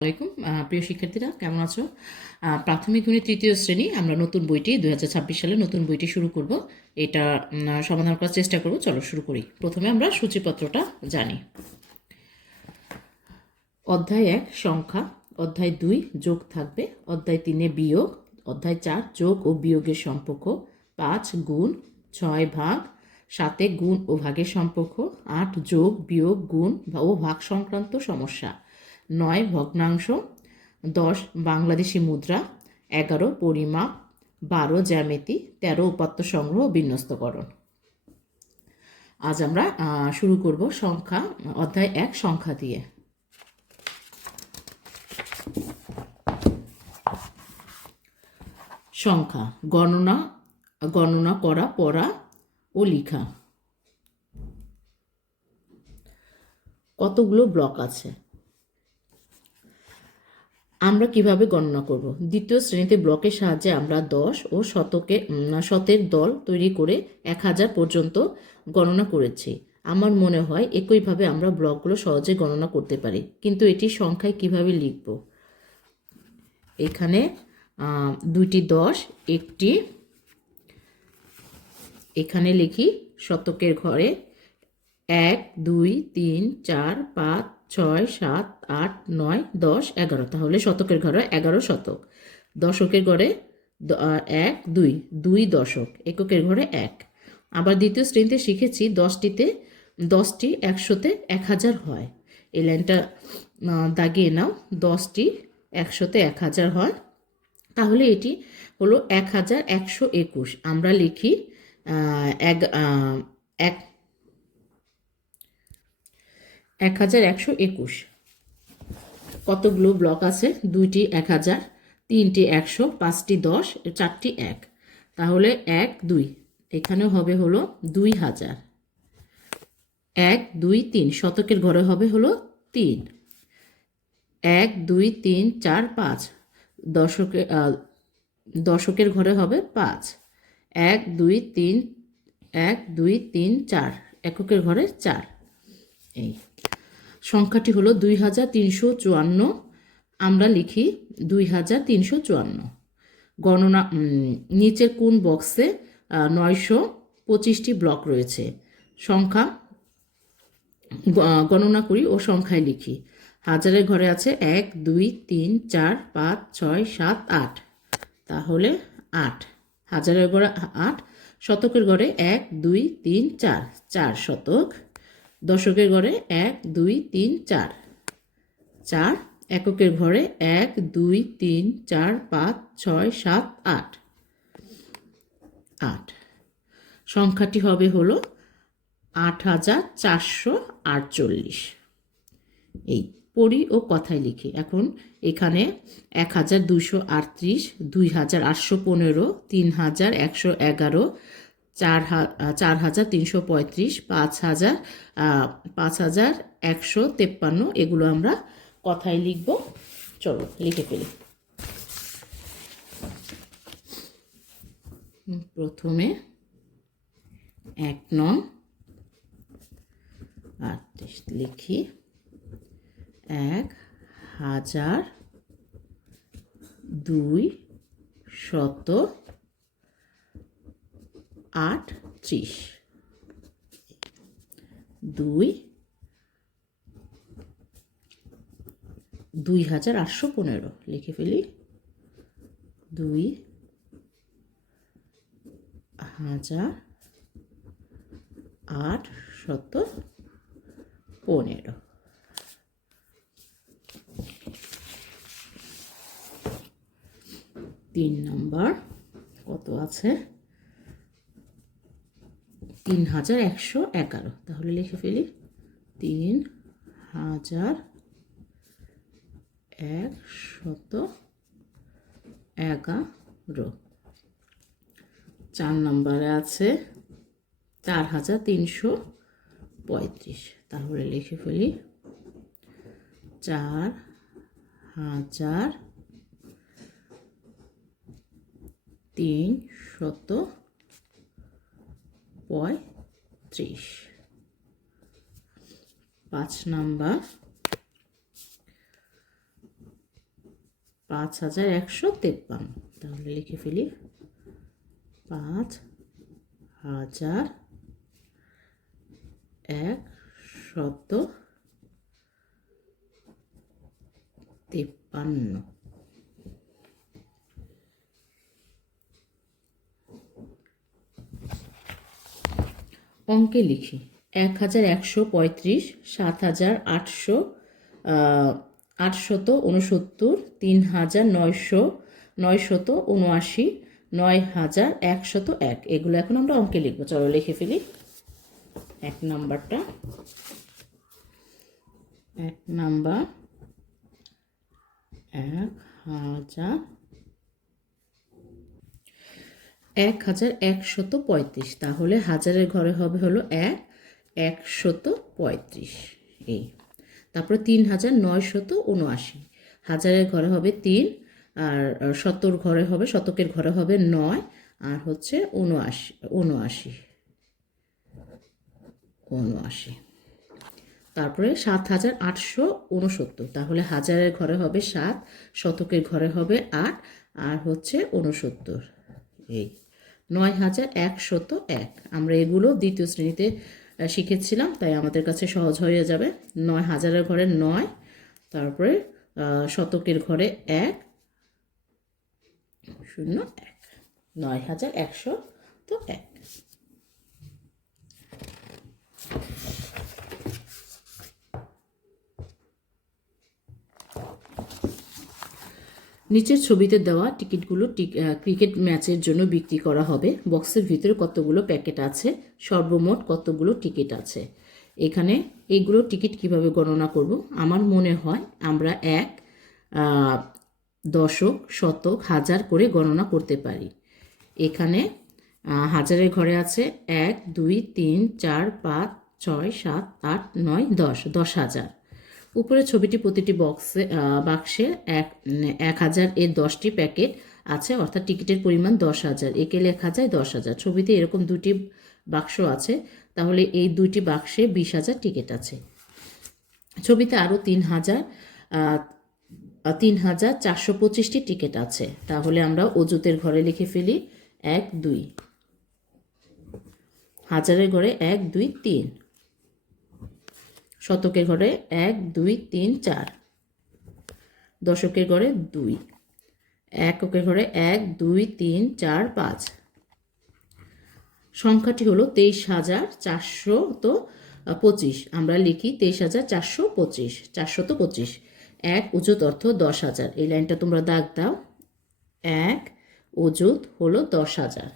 আলাইকুম প্রিয় শিক্ষার্থীরা, কেমন আছো? প্রাথমিক গণিত তৃতীয় শ্রেণী, আমরা নতুন বইটি 2026 সালে নতুন বইটি শুরু করব। এটা সমাধান করার চেষ্টা করব। চলো শুরু করি। প্রথমে আমরা সূচিপত্রটা জানি। অধ্যায় 1 সংখ্যা, অধ্যায় 2 যোগ থাকবে, অধ্যায় 3 বিয়োগ, অধ্যায় 4 যোগ ও বিয়োগের সম্পর্ক, 5 গুণ, 6 ভাগ, 7 গুণ ও ভাগের সম্পর্ক, 8 যোগ বিয়োগ গুণ ও ভাগ সংক্রান্ত সমস্যা, 9 ভগ্নাংশ, 10 বাংলাদেশি মুদ্রা, 11 পরিমাপ, 12 জ্যামিতি, 13 উপাত্ত সংগ্রহ ও বিন্যস্তকরণ। আজ আমরা শুরু করব সংখ্যা, অধ্যায় 1 সংখ্যা দিয়ে। সংখ্যা, গণনা করা, পড়া ও লেখা। কতগুলো ব্লক আছে? আমরা কিভাবে গণনা করব? দ্বিতীয় শ্রেণীতে ব্লকের সাহায্যে আমরা 10 ও শতের দল তৈরি করে 1000 পর্যন্ত গণনা করেছি। আমার মনে হয় একইভাবে আমরা ব্লকগুলো সহজে গণনা করতে পারি, কিন্তু এটি সংখ্যায় কিভাবে লিখব? এখানে দুইটি 10, একটি এখানে লিখি শতকের ঘরে 1 2 3 4 5 6 7 8 9 10 11। তাহলে শতকের ঘরে 11 শতক, দশকের ঘরে 1 2 2 দশক, এককের ঘরে 1। আবার দ্বিতীয় শ্রেণীতে শিখেছি 10টি 100তে 1000 হয়। এই লাইনটা দাগিয়ে নাও। 10টি 100তে 1000 হয়, তাহলে এটি হলো 1121। আমরা লিখি 1121। কতগুলো ব্লক আছে? দুইটি 1000, তিনটি 100, পাঁচটি 10, চারটি 1। তাহলে 1 2, এখানেও হবে হলো 2000। 1 2 3, শতকের ঘরে হবে হলো 3। 1 2 3 4 5, দশকের ঘরে হবে 5। 1 2 3 1 2 3 4, এককের ঘরে 4। এই সংখ্যাটি হলো 2354। আমরা লিখি 2354। গণনা, নিচের কোন বক্সে 925টি ব্লক রয়েছে? সংখ্যা গণনা করি ও সংখ্যায় লিখি। হাজারের ঘরে আছে 1 2 3 4 5 6 7 8, তাহলে 8। হাজারের ঘরে 8। শতকের ঘরে 1 2 3 4, 4 শতক। দশকের ঘরে 1 2 3 4, 4। এককের ঘরে 1 2 3 4 5 6 7 8, 8। সংখ্যাটি হবে হলো 8448। এই পড়ি ও কথায় লিখি। এখন এখানে 1238, 2815, 3111, 4335, 5153, এগুলো আমরা কথায় লিখব। চলো লিখে ফেলি। প্রথমে 1 নং 38 লিখি। 1238, 2815 লিখে ফেলি। 2815। 3 নম্বর কত আছে? 3111। তাহলে লিখে ফেলি 3111। 4 নম্বরে আছে 4335। তাহলে লিখে ফেলি 4335। 5 নাম্বার 5153। তাহলে লিখে ফেলি 5153। অঙ্কে লিখি 1135, 7869, 3979, 9101, এগুলো এখন আমরা অঙ্কে লিখবো। চলো লিখে ফেলি। এক নাম্বার 1135। তাহলে হাজারের ঘরে হবে হলো 135 এই। তারপরে 3979, হাজারের ঘরে হবে 3, আর শতকের ঘরে হবে 9, আর হচ্ছে 79। তারপরে 7869, তাহলে হাজারের ঘরে হবে 7, শতকের ঘরে হবে 8, আর হচ্ছে 69 এই। 9101, আমরা এগুলো দ্বিতীয় শ্রেণীতে শিখেছিলাম, তাই আমাদের কাছে সহজ হয়ে যাবে। 9000-এর ঘরে 9, তারপরে শতকের ঘরে 1, 01, 9101। নিচের ছবিতে দেওয়া টিকিটগুলো ক্রিকেট ম্যাচের জন্য বিক্রি করা হবে। বক্সের ভিতরে কতগুলো প্যাকেট আছে, সর্বমোট কতগুলো টিকিট আছে। এখানে এইগুলো টিকিট কিভাবে গণনা করব? আমার মনে হয় আমরা 1, দশক, শতক, হাজার করে গণনা করতে পারি। এখানে হাজারের ঘরে আছে 1, 2, 3, 4, 5, 6, 7, 8, 9, 10, 10,000। উপরে ছবিটি প্রতিটি বাক্সে 1000 এর 10টি প্যাকেট আছে, অর্থাৎ টিকিটের পরিমাণ 10,000। একে লেখা যায় 10,000। ছবিতে এরকম 2টি বাক্স আছে, তাহলে এই 2টি বাক্সে 20,000 টিকিট আছে। ছবিতে আরও 3,425টি টিকিট আছে, তাহলে আমরা অজুতের ঘরে লিখে ফেলি 1, 2, হাজারের ঘরে 1, 2, 3, শতকের ঘরে 1, 2, 3, 4, দশকের ঘরে 2, এককের ঘরে 1, 2, 3, 4, 5। সংখ্যাটি হলো 23,425। আমরা লিখি 23,425, 425। 1 অযুত অর্থ 10,000। এই লাইনটা তোমরা দাগ দাও। 1 অযুত হলো 10,000।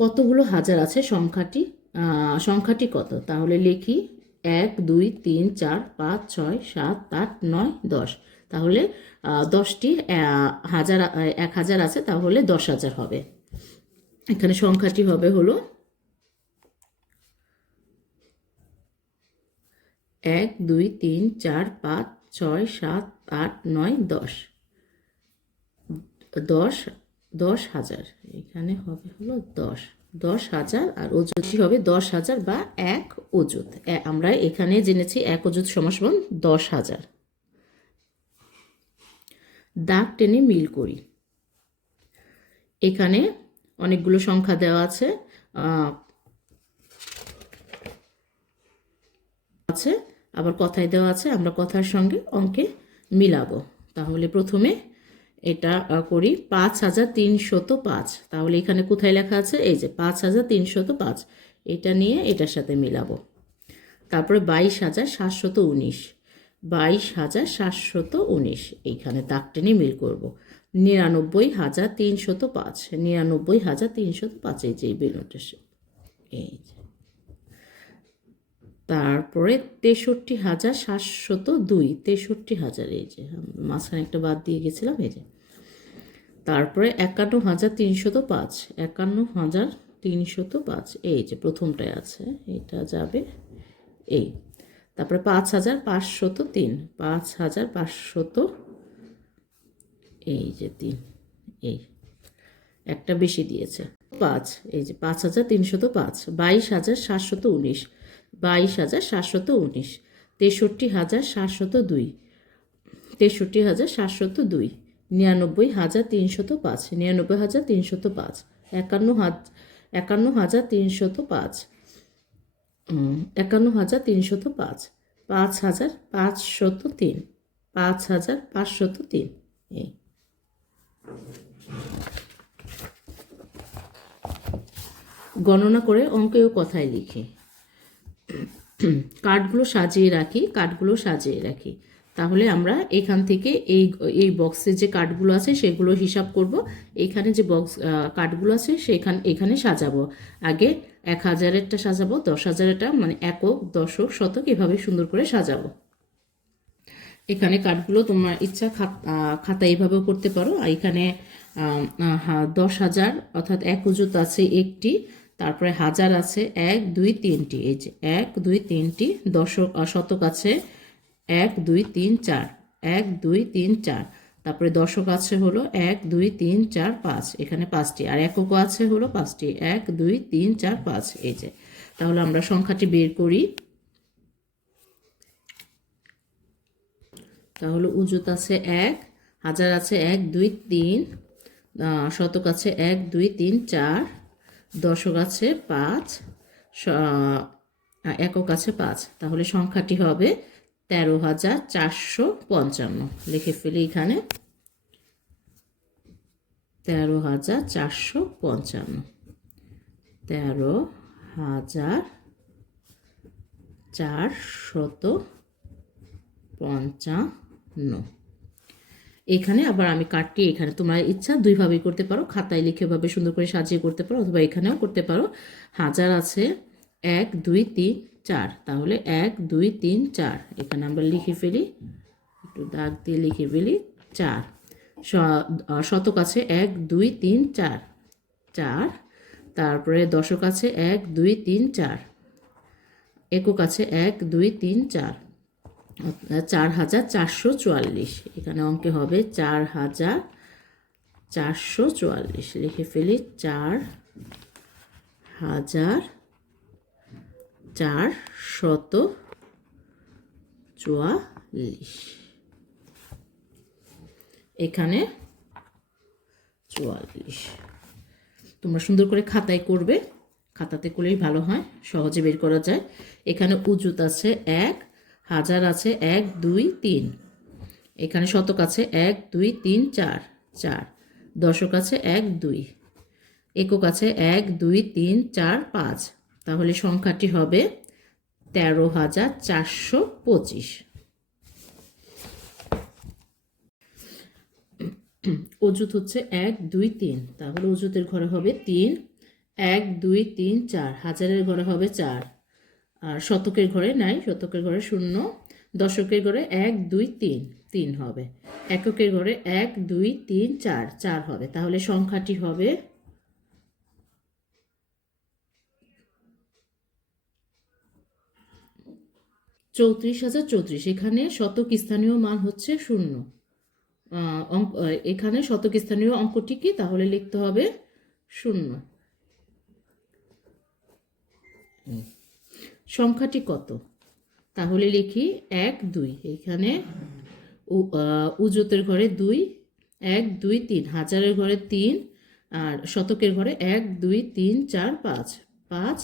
কতগুলো হাজার আছে সংখ্যাটি কত? তাহলে লিখি 1, 2, 3, 4, 5, 6, 7, 8, 9, 10। তাহলে 10টি 1000 আছে, তাহলে 10,000 হবে। এখানে সংখ্যাটি হবে হলো 1, 2, 3, 4, 5, 6, 7, 8, 9, 10, 10,000। এখানে হবে হলো 10,000, আর অযুতটি হবে 10,000 বা 1 অযুত। আমরা এখানে জেনেছি 1 অযুত সমান 10,000। দাগ টেনে মিল করি। এখানে অনেকগুলো সংখ্যা দেওয়া আছে, আবার কথায় দেওয়া আছে। আমরা কথার সঙ্গে অঙ্কে মিলাবো। তাহলে প্রথমে এটা করি 5,305। তাহলে এখানে কোথায় লেখা আছে? এই যে 5,305, এটা নিয়ে এটার সাথে মিলাবো। তারপরে 22,719, 22,719, এইখানে দাগ টেনে মিল করব। 99,305, 99,305, এই যে এই বেলুনটা, এই যে। তারপরে 63,702, 63,000, এই যে মাঝখানে একটা বাদ দিয়ে গেছিলাম, এই যে। তারপরে 51,305, 51,305, এই যে প্রথমটায় আছে, এটা যাবে এই। তারপরে 5,503, 5,500, এই যে 3, এই একটা বেশি দিয়েছে 5, এই যে 5,305, 22,719, 22,719, 63,702, 63,702, 99,305, 99,305, 51,305, 51,305, 5,503, 5,503। এই গণনা করে অঙ্কে ও কথায় লিখি। কার্ডগুলো সাজিয়ে রাখি। তাহলে আমরা এখান থেকে এই বক্সে যে কার্ডগুলো আছে সেগুলো হিসাব করব। এইখানে যে বক্স কার্ডগুলো আছে এখানে সাজাবো। আগে 1,000-এরটা সাজাবো, 10,000-এরটা, মানে একক, দশক, শতক, এভাবে সুন্দর করে সাজাবো। এখানে কার্ডগুলো তোমার ইচ্ছা খাতা এইভাবেও করতে পারো। আর এখানে 10,000 অর্থাৎ এক উজুত আছে একটি, তারপরে হাজার আছে 1, 2, 3টি, এই যে 1, 2, 3টি, দশক শতক আছে 1, 2, 3, 4, 1, 2, 3, 4, তারপরে দশক আছে হলো 1, 2, 3, 4, 5, এখানে 5টি, আর একক আছে হলো 5টি, 1, 2, 3, 4, 5, এই যে। তাহলে আমরা সংখ্যাটি বের করি। তাহলে উজুত আছে 1, হাজার আছে 1, 2, 3, শতক আছে 1, 2, 3, 4, দশক আছে 5, একক আছে 5। তাহলে সংখ্যাটি হবে 13,455। লিখে ফেলি এখানে 13,455, 13,455। এখানে আবার আমি কাটটি, এখানে তোমার ইচ্ছা দুইভাবেই করতে পারো, খাতায় লিখে ভাবে সুন্দর করে সাজিয়ে করতে পারো, অথবা এখানেও করতে পারো। হাজার আছে 1, 2, 3, 4, তাহলে 1, 2, 3, 4, এখানে আমরা লিখে ফেলি, একটু দাগ দিয়ে লিখে ফেলি 4। শতক আছে 1, 2, 3, 4, 4, তারপরে দশক আছে 1, 2, 3, 4, একক আছে 1, 2, 3, 4, 4,444। এখানে অঙ্কে হবে 4,444। লিখে ফেলি 4,444, এখানে 44। তোমরা সুন্দর করে খাতায় করবে, খাতাতে করলেই ভালো হয়, সহজে বের করা যায়। এখানে উজুত আছে 1, হাজার আছে 1, 2, 3, এখানে শতক আছে 1, 2, 3, 4, 4, দশক আছে 1, 2, একক আছে 1, 2, 3, 4, 5। তাহলে সংখ্যাটি হবে 13,425। অজুত হচ্ছে 1, 2, 3, তাহলে অজুতের ঘরে হবে 3, 1, 2, 3, 4, হাজারের ঘরে হবে 4, আর শতকের ঘরে নাই, শতকের ঘরে 0, দশকের ঘরে 1, 2, 3, 3 হবে, এককের ঘরে 1, 2, 3, 4, 4 হবে। তাহলে সংখ্যাটি হবে 34,034। এখানে শতক স্থানীয় মান হচ্ছে 0। এখানে শতক স্থানীয় অঙ্কটি কি, তাহলে লিখতে হবে 0। সংখ্যাটি কত, তাহলে লিখি 1, 2, এখানে উজুতের ঘরে 2, 1, 2, 3, হাজারের ঘরে 3, আর শতকের ঘরে 1, 2, 3, 4, 5, 5,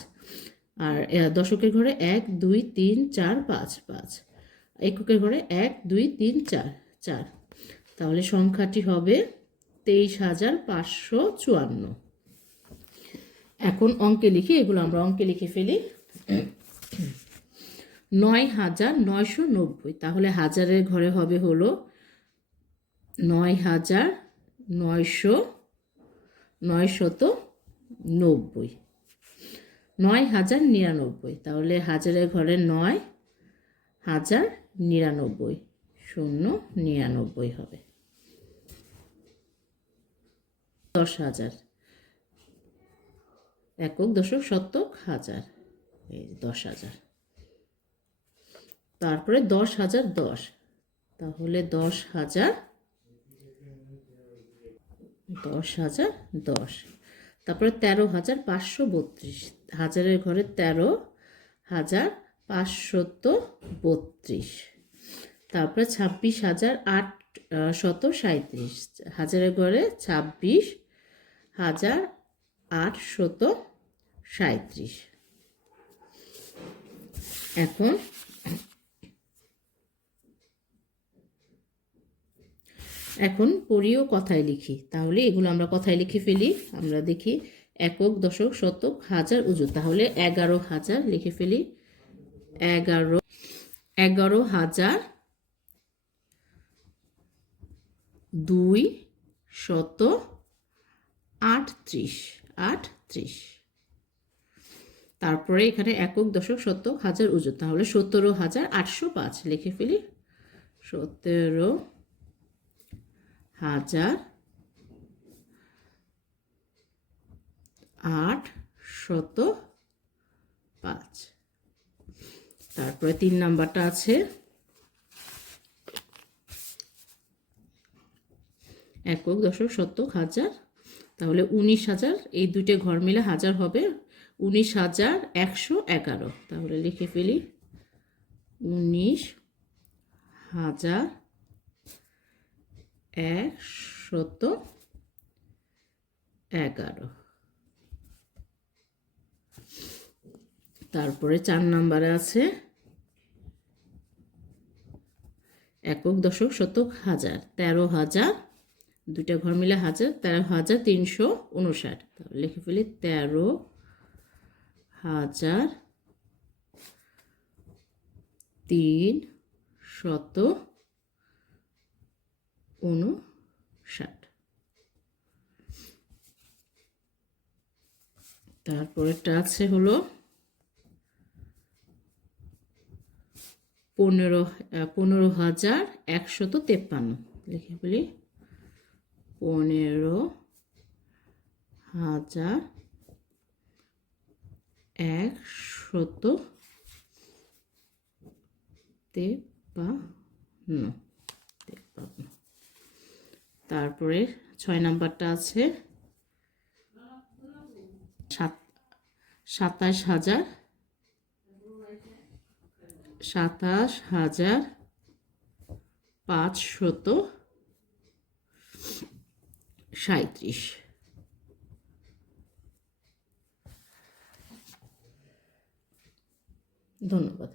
আর দশকের ঘরে 1, 2, 3, 4, 5, 5, এককের ঘরে 1, 2, 3, 4, 4। তাহলে সংখ্যাটি হবে 23,554। এখন অঙ্কে লিখি, এগুলো আমরা অঙ্কে লিখে ফেলি। 9,990, তাহলে হাজারের ঘরে হবে হলো 9,990, 9,099, তাহলে হাজারের ঘরে 9,099, 099 হবে। 10,000, একক, দশক, শতক, হাজার, এই 10,000। তারপরে 10,010, তাহলে 10,010, তারপরে 13,532, হাজারের ঘরে 13,532, তারপরে 26,837, হাজারের ঘরে 26,837। এখন পড়িও কথায় লিখি। তাহলে এগুলো আমরা কথায় লিখে ফেলি। আমরা দেখি একক, দশক, শতক, হাজার, অযুত। তাহলে 11,000 লিখে ফেলি। 11,000 238। তারপরে এখানে একক, দশক, শতক, হাজার, অযুত। তাহলে 17,805 লিখে ফেলি। 17,805। তারপরে 3 নাম্বারটা আছে একক, দশক, শতক, হাজার। তাহলে 19,000, এই দুইটা ঘর মিলে হাজার হবে 19,111। তাহলে লিখে ফেলি 19,111। তারপরে 4 নাম্বারে আছে একক, দশক, শতক, হাজার। 13,000, দুইটা ঘর মিলে হাজার, 13,359। তাহলে লিখে ফেলি 13,359। তারপরেরটা আছে হলো 15,153। লিখে ফেলি 15,153। তারপরে 6 নাম্বারটা আছে 27,537। ধন্যবাদ।